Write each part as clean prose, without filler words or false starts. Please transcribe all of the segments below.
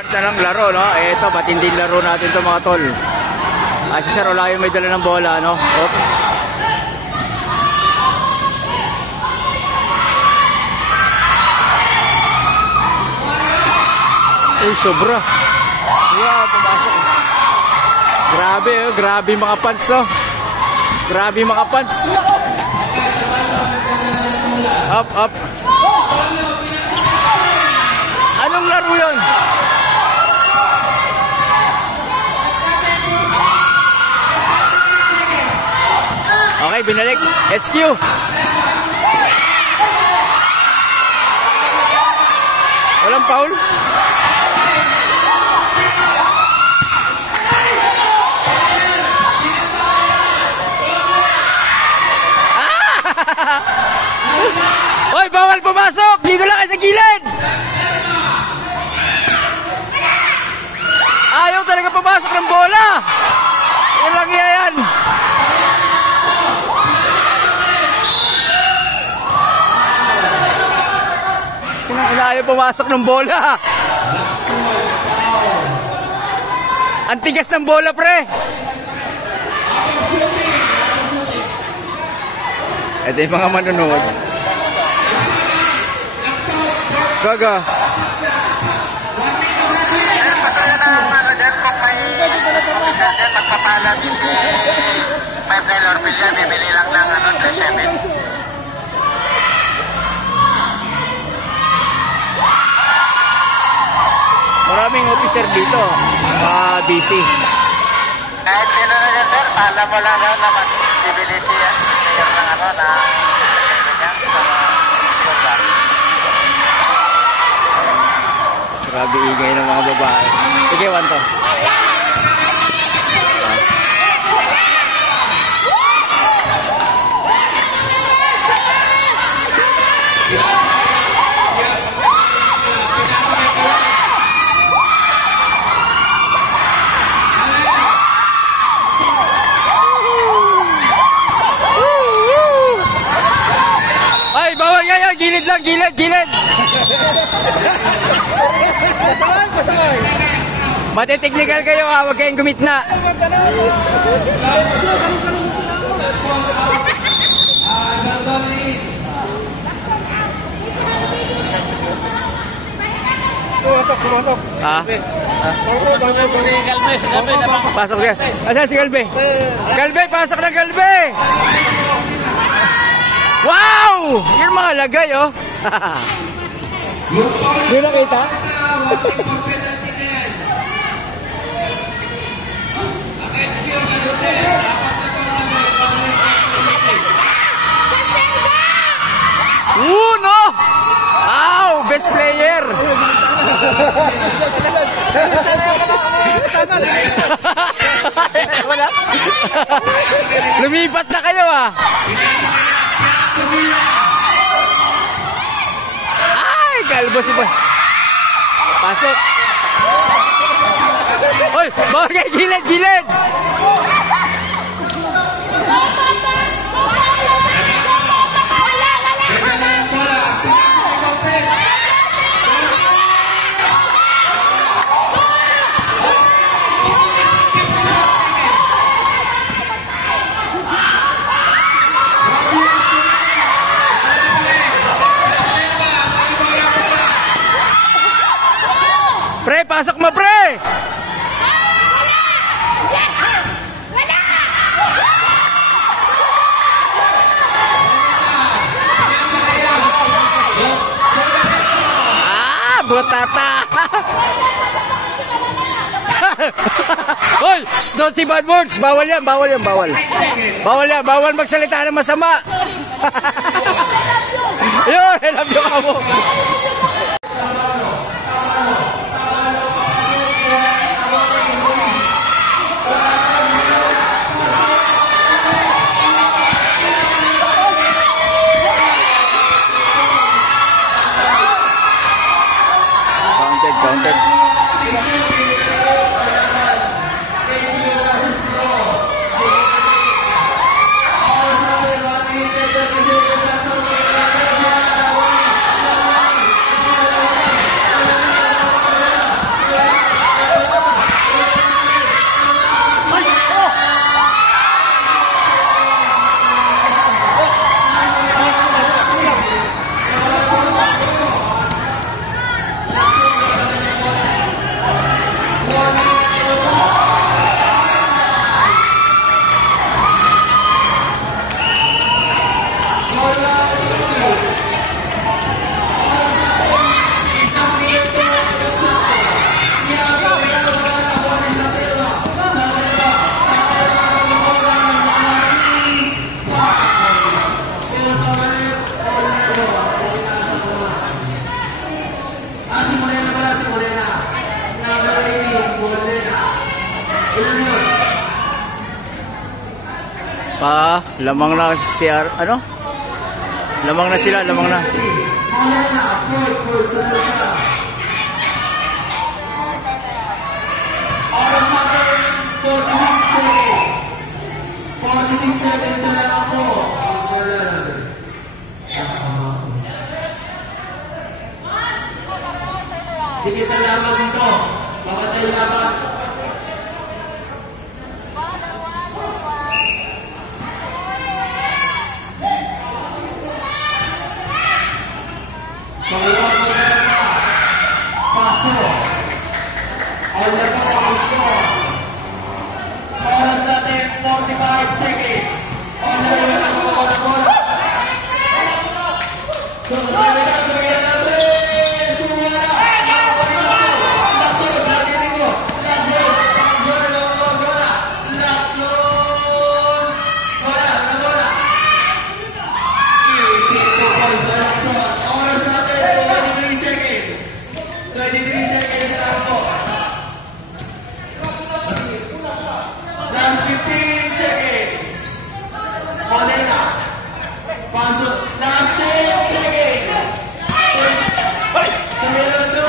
Na lang laro, no? Ito, matinding laro natin to mga tol. Si Sir Olayo may dala ng bola, no? Op. Uy, sobra. Wow, pumasok. Grabe, oh. Grabe mga pants, no? Grabe mga pants. Up, up. Anong laro yun? Okay, binalik. HQ. Walang foul. Hoy, bawal pumasok. Dito lang kayo sa gilid. Ayaw talaga pumasok ng bola. Yan lang yan. Ayaw pumasok ng bola. Ang tigas ng bola, pre. Ito yung mga manonood. Gaga. Pagpapalag si Pablo Orvilla, bibili lang ng 3-7. Maraming officer dito. Busy. Kahit sino na dyan, sir, pala mo lang daw na mag-bibili siya ng Grabe ingay ng mga babae. Sige, Wanto. Ay, bawal kaya. Gilid lang, gilid, gilid. Pasaway, pasaway. Mati-technical kayo ha, huwag kayong gumitna. Pumasok, pumasok. Ha? Pumasok si Galbe, si Galbe naman. Pasok siya. Asan si Galbe? Galbe, pasok na Galbe! Wow! Yung mga lagay, oh. Di nakita? No! Wow! Best player! Wala. Lumipat na kayo, ah. Ay, kalbo si Boy. Pasok. Hoy, bawal kayo, gilid, gilid. Pre, pasok mo, pre! Butata! Hoy! Don't say bad words! Bawal yan, bawal yan, bawal. Bawal yan, bawal magsalita ng masama. Yun, I love you, kamo. Counted. Lamang na si ano? Lamang na sila, lamang na. Oras natin, 46 seconds. 46 seconds na lang po. Dikit na laban dito. Makatay laban. Pangulong mo na pa. Paso. All na po ang score. Oras natin, 45 seconds. All na yun ang mga bola. Tumagay na, tumagay na. Sumula. Lakson, lagi rin ko. Lakson. Bola. Lakson. Bola. Easy to point by Lakson. Oras natin, 23 seconds. 23 seconds na ako. Last 15 seconds. Molina. Pasok. Last 10 seconds. Tumira to.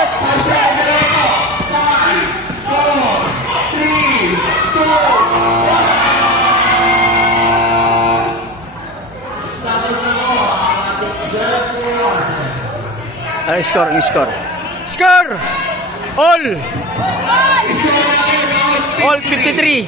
5 seconds na ako. 5, 4, 3, 2, 1. Tapos na ko ang ating third quarter. Ano score? Score! All! Score natin. All 53.